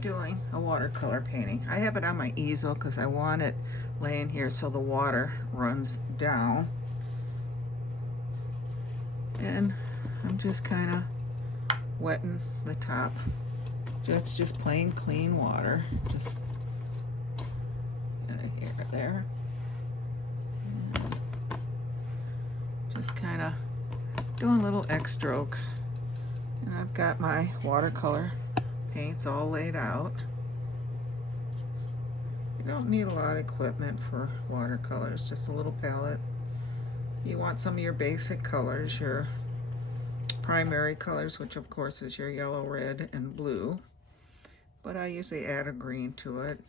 doing a watercolor painting. I have it on my easel because I want it laying here so the water runs down. And I'm just kind of wetting the top. Just plain clean water. Just here, there. And just kind of doing little X strokes. And I've got my watercolor paints all laid out. You don't need a lot of equipment for watercolors, just a little palette. You want some of your basic colors, your primary colors, which of course is your yellow, red, and blue. But I usually add a green to it.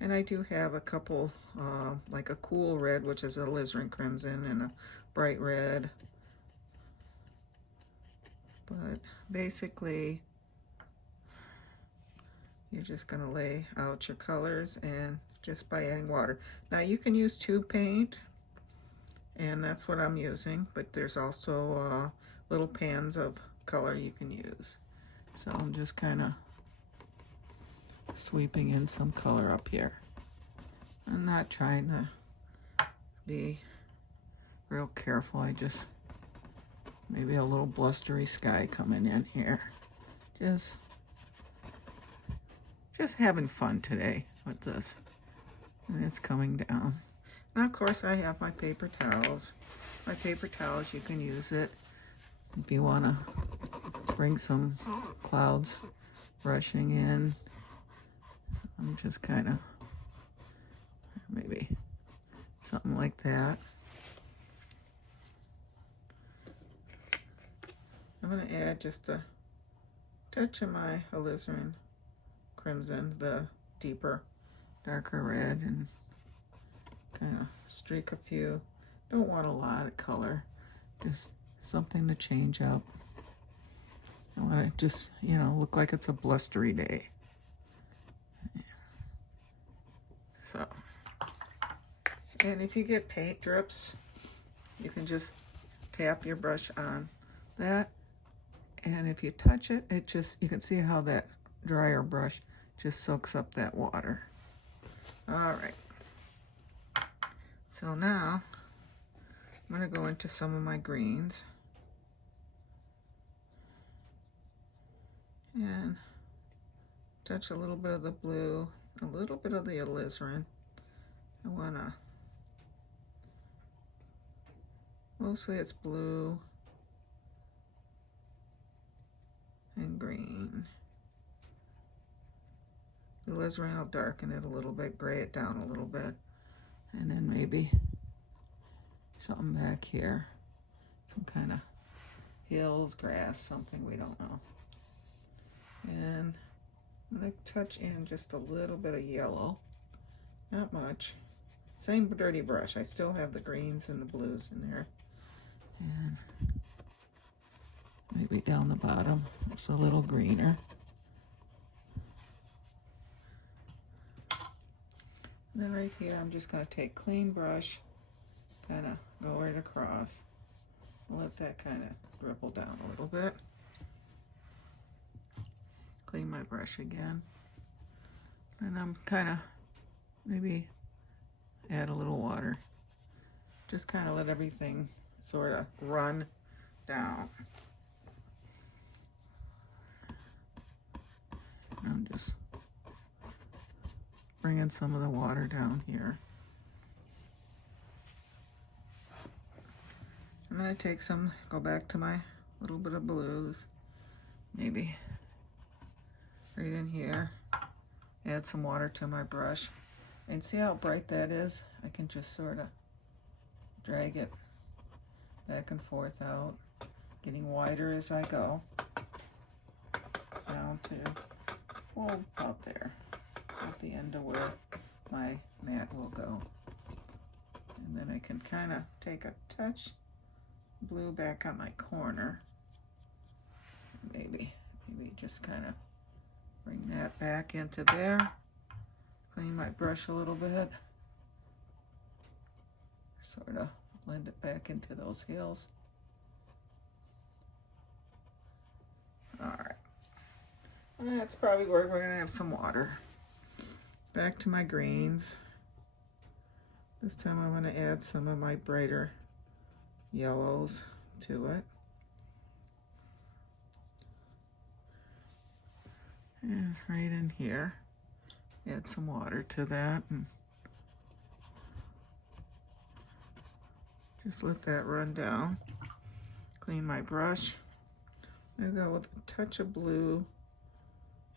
And I do have a couple, like a cool red, which is a alizarin crimson, and a bright red. But basically, you're just going to lay out your colors and just by adding water. Now you can use tube paint, and that's what I'm using, but there's also little pans of color you can use. So I'm just kind of sweeping in some color up here. I'm not trying to be real careful. I just, maybe a little blustery sky coming in here. Just having fun today with this. And it's coming down. Now, of course, I have my paper towels. My paper towels, you can use it if you want to bring some clouds rushing in. I'm just kind of, maybe something like that. I'm going to add just a touch of my alizarin crimson, the deeper, darker red, and kind of streak a few. Don't want a lot of color, just something to change up. I want to just, you know, look like it's a blustery day. So, and if you get paint drips, you can just tap your brush on that, and if you touch it, it just, you can see how that drier brush just soaks up that water. All right. So now I'm going to go into some of my greens and touch a little bit of the blue, a little bit of the alizarin. I want to, mostly it's blue and green. The alizarin will darken it a little bit, gray it down a little bit, and then maybe something back here, some kind of hills, grass, something, we don't know. And I'm going to touch in just a little bit of yellow, not much. Same dirty brush, I still have the greens and the blues in there. And maybe down the bottom, it's a little greener. And then right here, I'm just going to take clean brush, kind of go right across. Let that kind of dribble down a little bit. Clean my brush again. And I'm kind of, maybe add a little water. Just kind of let everything sort of run down. I'm just bringing some of the water down here. I'm going to take some, go back to my little bit of blues, maybe right in here, add some water to my brush, and see how bright that is? I can just sort of drag it back and forth out, getting wider as I go, down to, well, about there, at the end of where my mat will go. And then I can kind of take a touch blue back on my corner. Maybe just kind of bring that back into there. Clean my brush a little bit. Sort of blend it back into those hills. All right. That's probably where we're gonna have some water. Back to my greens. This time I'm gonna add some of my brighter yellows to it. And right in here, add some water to that and just let that run down. Clean my brush. I go with a touch of blue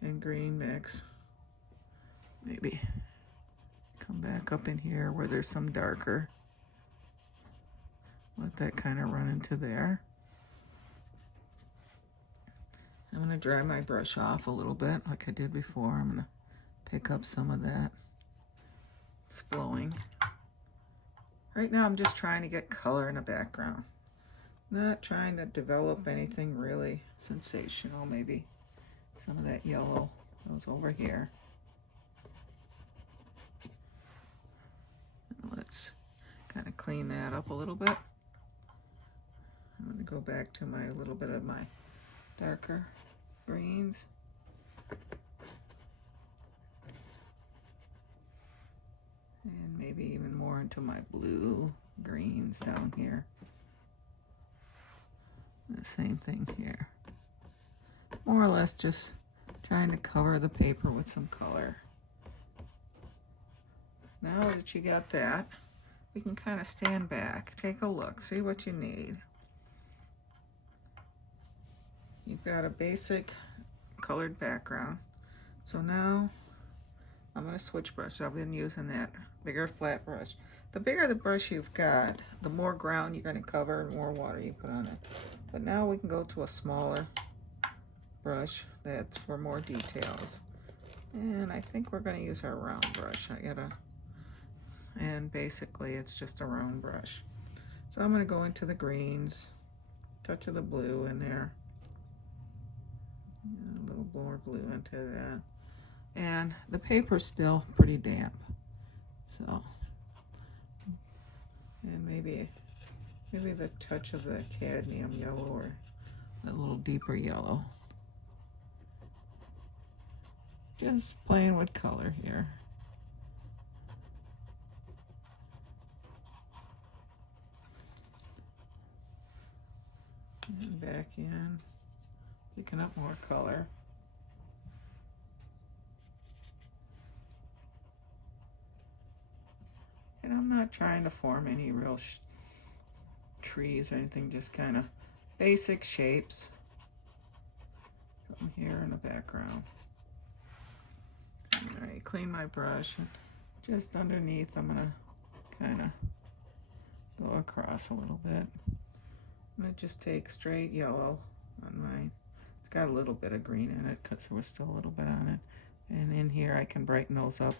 and green mix. Maybe come back up in here where there's some darker. Let that kind of run into there. I'm going to dry my brush off a little bit like I did before. I'm going to pick up some of that. It's flowing. Right now I'm just trying to get color in the background. Not trying to develop anything really sensational. Maybe some of that yellow goes over here. And let's kind of clean that up a little bit. I'm going to go back to my little bit of my darker greens. And maybe even more into my blue greens down here. The same thing here. More or less just trying to cover the paper with some color. Now that you got that, we can kind of stand back, take a look, see what you need. You've got a basic colored background. So now I'm going to switch brush. I've been using that bigger flat brush. The bigger the brush you've got, the more ground you're going to cover and more water you put on it. But now we can go to a smaller brush that's for more details. And I think we're going to use our round brush. And basically it's just a round brush. So I'm going to go into the greens, touch of the blue in there. A little more blue into that. And the paper's still pretty damp. So, and maybe the touch of the cadmium yellow or a little deeper yellow. Just playing with color here. And back in, picking up more color. And I'm not trying to form any real trees or anything, just kind of basic shapes. Something here in the background. All right, clean my brush. And just underneath, I'm gonna kind of go across a little bit. I'm gonna just take straight yellow on mine. It's got a little bit of green in it because there was still a little bit on it. And in here, I can brighten those up.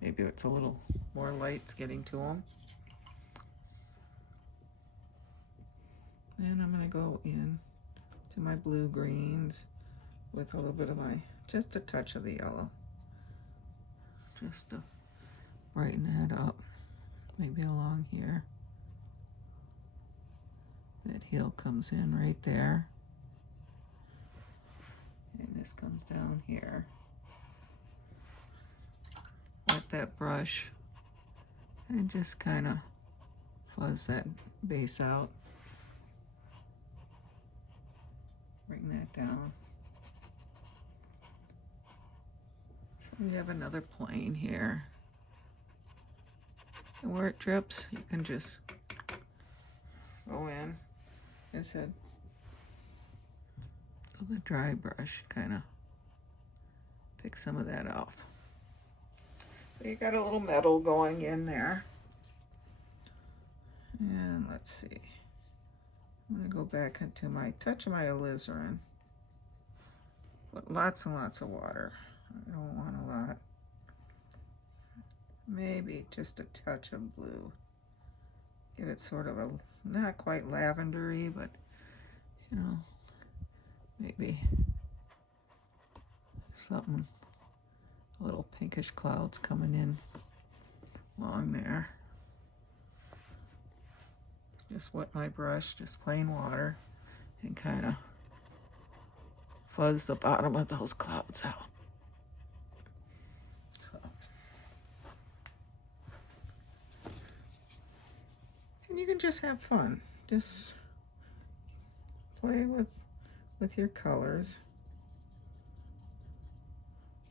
Maybe it's a little more light's getting to them. And I'm going to go in to my blue greens with a little bit of just a touch of the yellow. Just to brighten that up. Maybe along here. That heel comes in right there. And this comes down here. Let that brush and just kind of fuzz that base out. Bring that down. So we have another plane here. And where it drips, you can just go in. As I said, with a dry brush, kind of pick some of that off. So you got a little metal going in there. And let's see. I'm going to go back into my touch of my alizarin. Put lots and lots of water. I don't want a lot. Maybe just a touch of blue. Get it sort of not quite lavendery, but you know, maybe something. Little pinkish clouds coming in along there. Just wet my brush, just plain water, and kind of fuzz the bottom of those clouds out. So. And you can just have fun. Just play with your colors.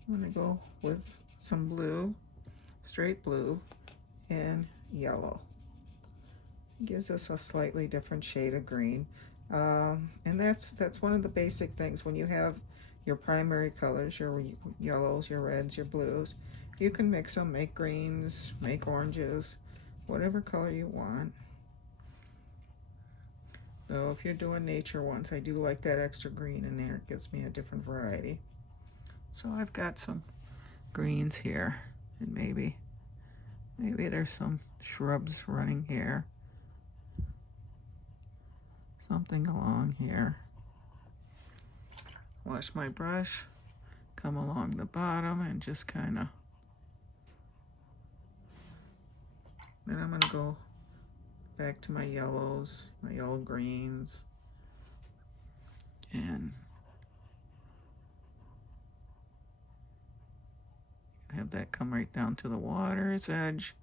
I'm going to go with some blue, straight blue, and yellow. It gives us a slightly different shade of green. And that's one of the basic things. When you have your primary colors, your yellows, your reds, your blues, you can mix them, make greens, make oranges, whatever color you want. Though if you're doing nature ones, I do like that extra green in there. It gives me a different variety. So I've got some greens here, and maybe there's some shrubs running here. Something along here. Wash my brush, come along the bottom, and just kind of, then I'm going to go back to my yellows, my yellow greens, and have that come right down to the water's edge.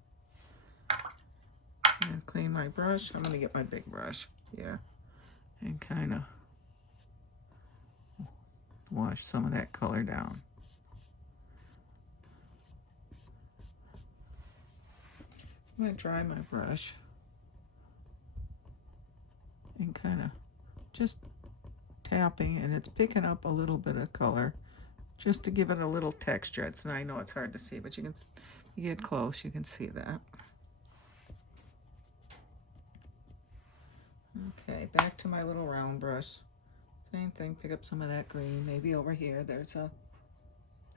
And clean my brush. I'm going to get my big brush here and kind of wash some of that color down. I'm going to dry my brush and kind of just tapping, and it's picking up a little bit of color just to give it a little texture. I know it's hard to see, but you get close, you can see that. Okay, back to my little round brush. Same thing, pick up some of that green. Maybe over here there's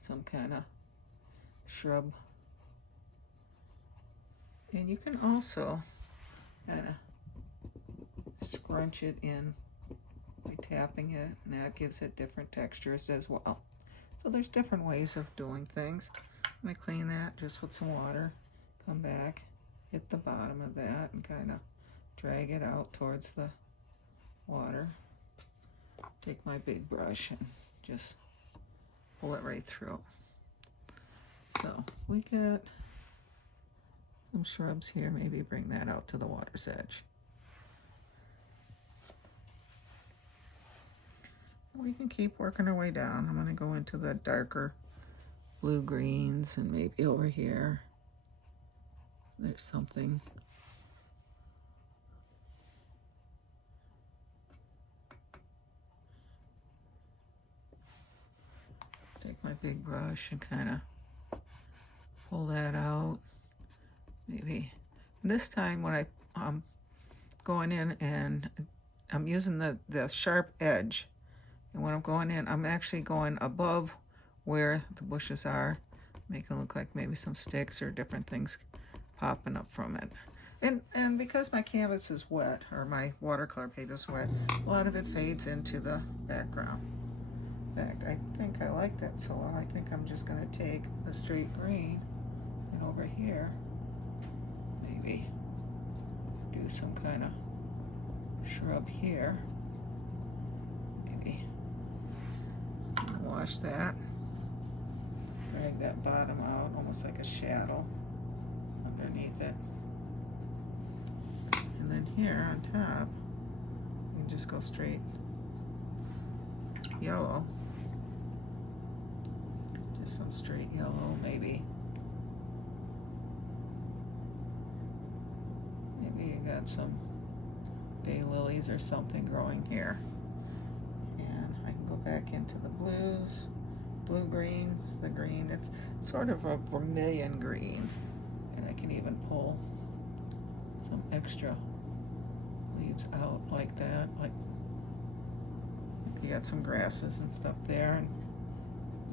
some kind of shrub. And you can also kind of scrunch it in by tapping it, and that gives it different textures as well. So there's different ways of doing things. I'm going to clean that just with some water. Come back, hit the bottom of that, and kind of drag it out towards the water. Take my big brush and just pull it right through. So we got some shrubs here. Maybe bring that out to the water's edge. We can keep working our way down. I'm going to go into the darker blue greens, and maybe over here there's something. Take my big brush and kind of pull that out. Maybe this time when I'm going in and I'm using the sharp edge, and when I'm going in, I'm actually going above where the bushes are, making it look like maybe some sticks or different things popping up from it. And because my canvas is wet, or my watercolor paper is wet, a lot of it fades into the background. In fact, I think I like that so well. I think I'm just going to take the straight green and over here maybe do some kind of shrub here. Maybe wash that, drag that bottom out almost like a shadow underneath it. And then here on top, you can just go straight yellow. Just some straight yellow, maybe. Maybe you got some daylilies or something growing here. And I can go back into the blues, blue greens, the green. It's sort of a vermilion green. And I can even pull some extra leaves out like that. Like you got some grasses and stuff there, and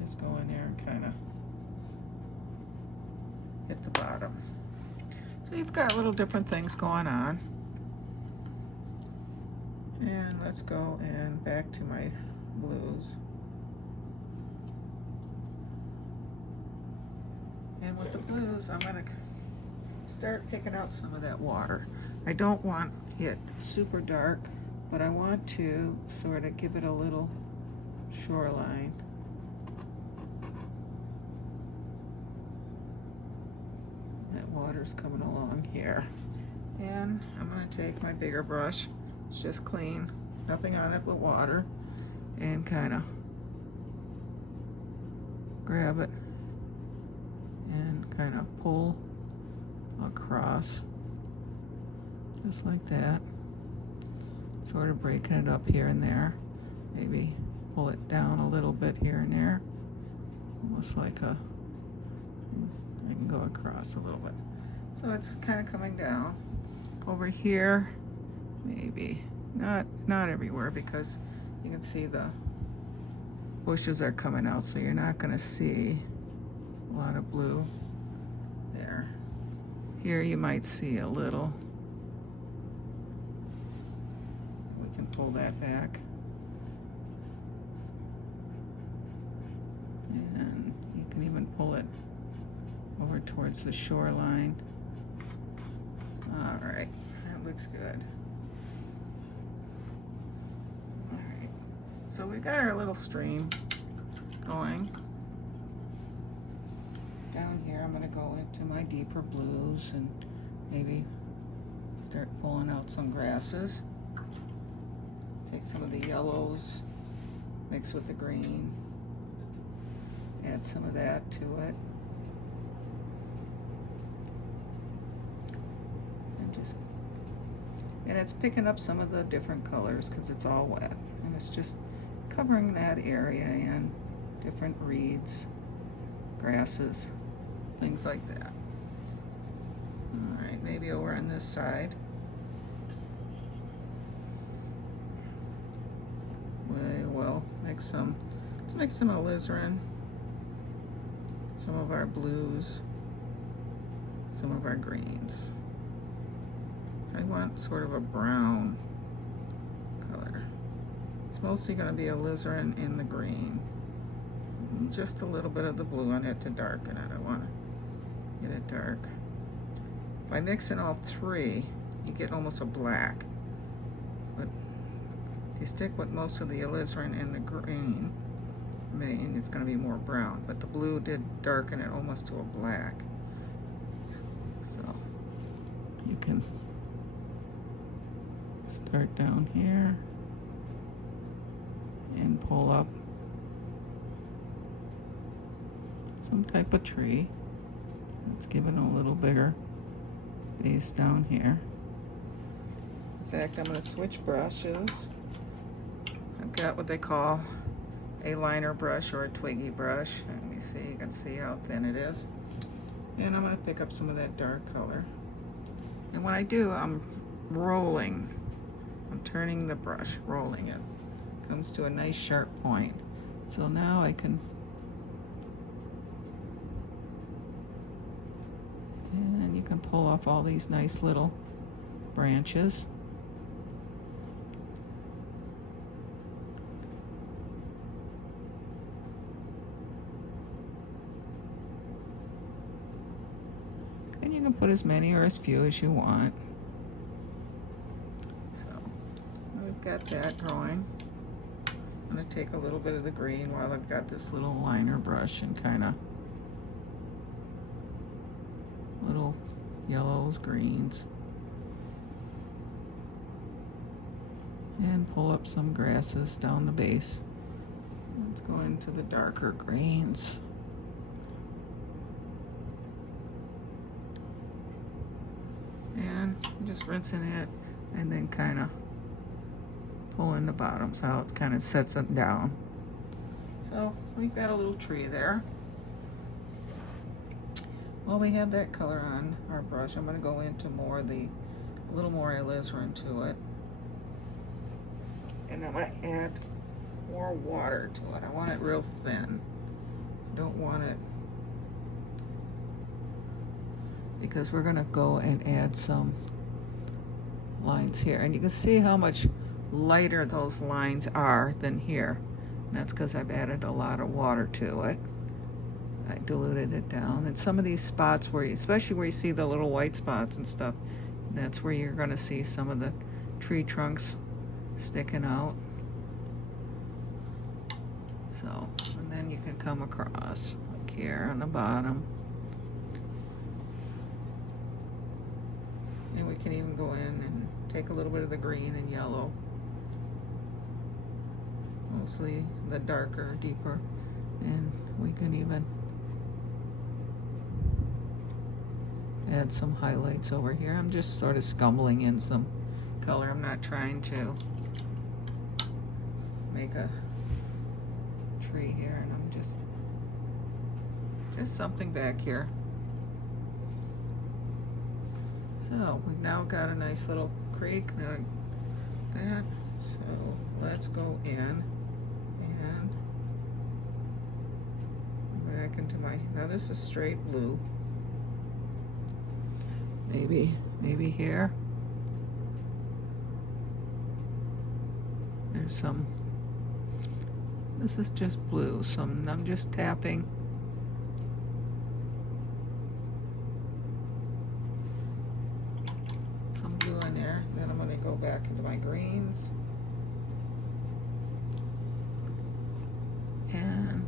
just go in there and kind of hit the bottom. So you've got little different things going on. And let's go and back to my blues. And with the blues, I'm going to start picking out some of that water. I don't want it super dark, but I want to sort of give it a little shoreline. That water's coming along here. And I'm going to take my bigger brush. It's just clean, nothing on it but water, and kind of grab it and kind of pull across just like that, sort of breaking it up here and there. Maybe pull it down a little bit here and there, almost like I can go across a little bit. So it's kind of coming down. Over here, maybe not everywhere, because you can see the bushes are coming out, so you're not going to see a lot of blue there. Here you might see a little. We can pull that back. And you can even pull it over towards the shoreline. All right, that looks good. All right, so we've got our little stream going. Down here, I'm gonna go into my deeper blues and maybe start pulling out some grasses. Take some of the yellows, mix with the green, add some of that to it. And it's picking up some of the different colors because it's all wet, and it's just covering that area and different reeds, grasses, things like that. All right, maybe over on this side. Well, let's make some alizarin, some of our blues, some of our greens. I want sort of a brown color. It's mostly going to be alizarin in the green. Just a little bit of the blue on it to darken it. I want to get it dark. By mixing all three, you get almost a black. But if you stick with most of the alizarin and the green, it's going to be more brown. But the blue did darken it almost to a black. So you can start down here and pull up some type of tree. Let's give it a little bigger base down here. In fact, I'm going to switch brushes. I've got what they call a liner brush or a twiggy brush. Let me see, you can see how thin it is. And I'm going to pick up some of that dark color. And when I do, I'm rolling. I'm turning the brush, rolling it. Comes to a nice sharp point. So now I can, and you can pull off all these nice little branches. And you can put as many or as few as you want. Got that growing. I'm going to take a little bit of the green while I've got this little liner brush and kind of little yellows, greens, and pull up some grasses down the base. Let's go into the darker greens. And I'm just rinsing it and then kind of pulling the bottoms out, kind of sets them down. So we've got a little tree there. While we have that color on our brush, I'm going to go into a little more alizarin to it. And I'm going to add more water to it. I want it real thin. Don't want it, because we're going to go and add some lines here. And you can see how much lighter those lines are than here. And that's because I've added a lot of water to it. I diluted it down. And some of these spots where especially where you see the little white spots and stuff, that's where you're going to see some of the tree trunks sticking out. So, and then you can come across like here on the bottom. And we can even go in and take a little bit of the green and yellow. Mostly the darker, deeper. And we can even add some highlights over here. I'm just sort of scumbling in some color. I'm not trying to make a tree here, and I'm just something back here. So we've now got a nice little creek like that. So let's go in and back into my, now this is straight blue. Maybe here. There's some, this is just blue, so I'm just tapping. Some blue in there. Then I'm going to go back into my greens. And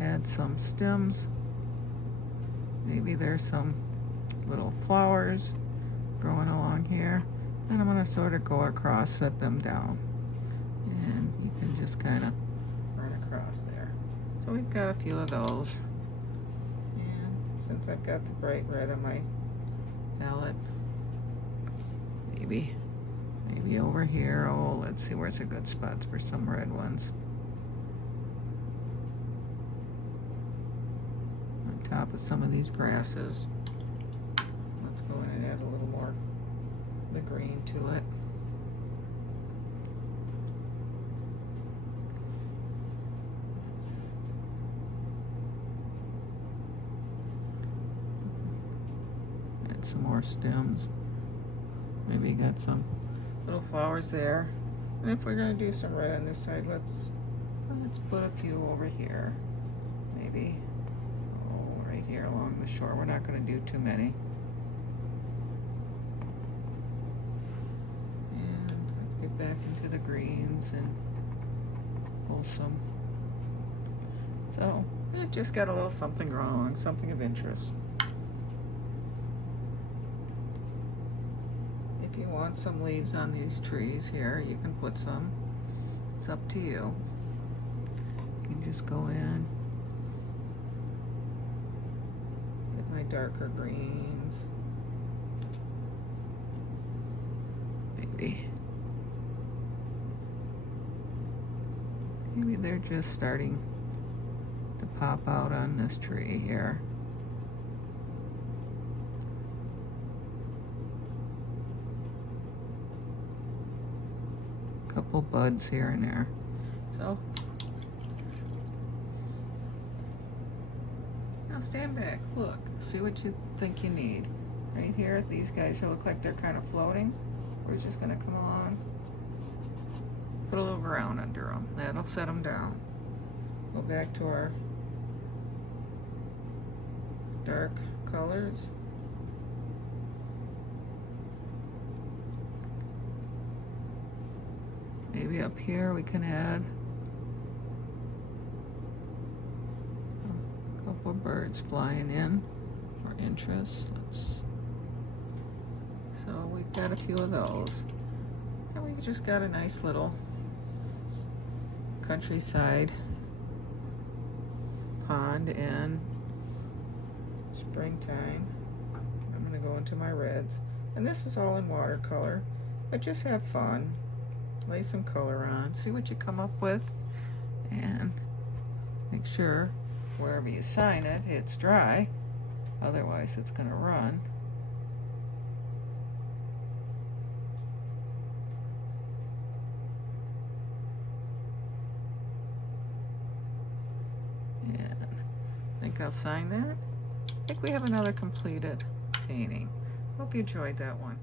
add some stems. Maybe there's some little flowers growing along here. And I'm going to sort of go across, set them down. And you can just kind of run across there. So we've got a few of those. And since I've got the bright red on my palette, maybe over here. Oh, let's see, where's the good spots for some red ones. On top of some of these grasses. Let's go in and add a little more of the green to it. Add some more stems. Maybe you got some little flowers there. And if we're going to do some red on this side, let's put a few over here. Maybe right here along the shore. We're not going to do too many. And let's get back into the greens and pull some. So it just got a little something wrong, something of interest. If you want some leaves on these trees here, you can put some. It's up to you. You can just go in, get my darker greens. Maybe they're just starting to pop out on this tree here. Couple buds here and there. So now stand back, look, see what you think you need. Right here, these guys here look like they're kind of floating. We're just gonna come along, put a little ground under them. That'll set them down. Go back to our dark colors. Maybe up here we can add a couple of birds flying in for interest. So we've got a few of those. And we just got a nice little countryside pond in springtime. I'm gonna go into my reds. And this is all in watercolor, but just have fun. Lay some color on, see what you come up with, and make sure wherever you sign it, it's dry. Otherwise, it's going to run. And I think I'll sign that. I think we have another completed painting. Hope you enjoyed that one.